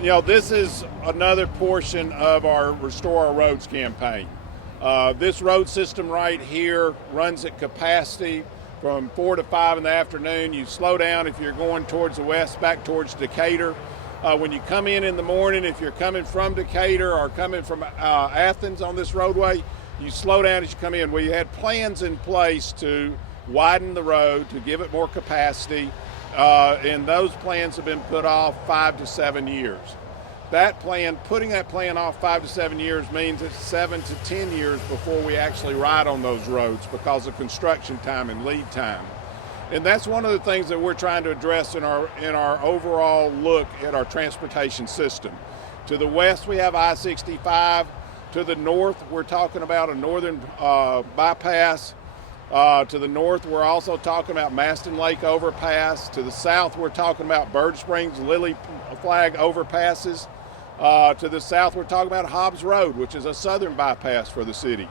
You know, this is another portion of our Restore Our Roads campaign. This road system right here runs at capacity from 4 to 5 in the afternoon. You slow down if you're going towards the west, back towards Decatur. When you come in the morning, if you're coming from Decatur or coming from Athens on this roadway, you slow down as you come in. We had plans in place to widen the road, to give it more capacity, and those plans have been put off 5 to 7 years. Putting that plan off 5 to 7 years means it's 7 to 10 years before we actually ride on those roads because of construction time and lead time. And that's one of the things that we're trying to address in our overall look at our transportation system. To the west, we have I-65. To the north, we're talking about a northern bypass. To the north, we're also talking about Maston Lake overpass. To the south, we're talking about Bird Springs Lily Flag overpasses. To the south, we're talking about Hobbs Road, which is a southern bypass for the city.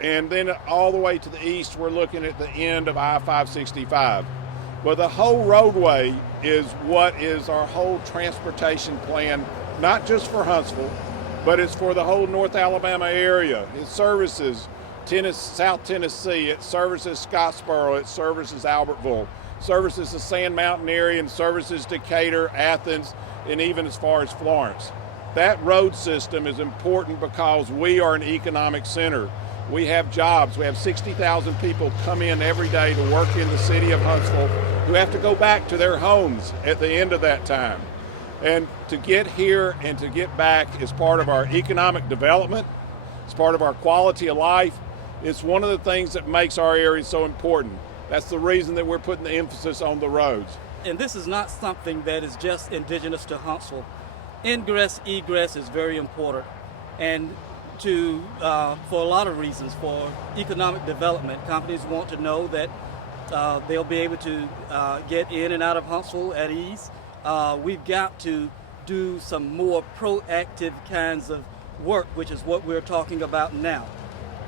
And then all the way to the east, we're looking at the end of I-565. Well, the whole roadway is what is our whole transportation plan, not just for Huntsville, but it's for the whole North Alabama area. It services South Tennessee, it services Scottsboro, it services Albertville, services the Sand Mountain area, and services Decatur, Athens, and even as far as Florence. That road system is important because we are an economic center. We have jobs. We have 60,000 people come in every day to work in the city of Huntsville who have to go back to their homes at the end of that time. And to get here and to get back is part of our economic development. It's part of our quality of life. It's one of the things that makes our area so important. That's the reason that we're putting the emphasis on the roads. And this is not something that is just indigenous to Huntsville. Ingress, egress is very important. And for a lot of reasons, for economic development, companies want to know that they'll be able to get in and out of Huntsville at ease. We've got to do some more proactive kinds of work, which is what we're talking about now.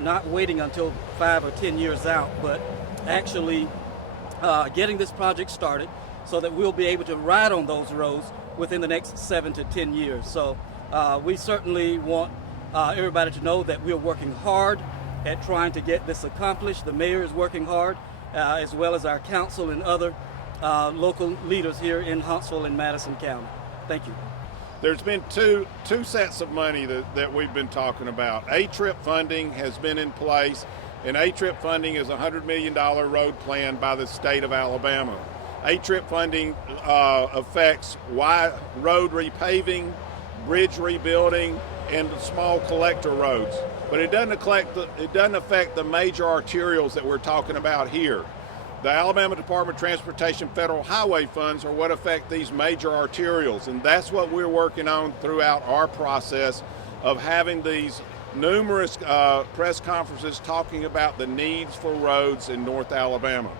Not waiting until 5 or 10 years out, but actually getting this project started so that we'll be able to ride on those roads within the next 7 to 10 years. So we certainly want everybody to know that we're working hard at trying to get this accomplished. The mayor is working hard, as well as our council and other local leaders here in Huntsville and Madison County. Thank you. There's been two sets of money that we've been talking about. A-TRIP funding has been in place, and A-TRIP funding is a $100 million road plan by the state of Alabama. A-TRIP funding affects road repaving, bridge rebuilding, and small collector roads. But it doesn't affect the major arterials that we're talking about here. The Alabama Department of Transportation federal highway funds are what affect these major arterials, and that's what we're working on throughout our process of having these numerous press conferences talking about the needs for roads in North Alabama.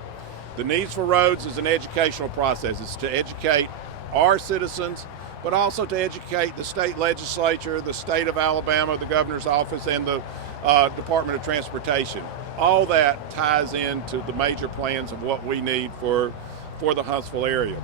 The needs for roads is an educational process. It's to educate our citizens, but also to educate the state legislature, the state of Alabama, the governor's office, and the Department of Transportation. All that ties into the major plans of what we need for the Huntsville area.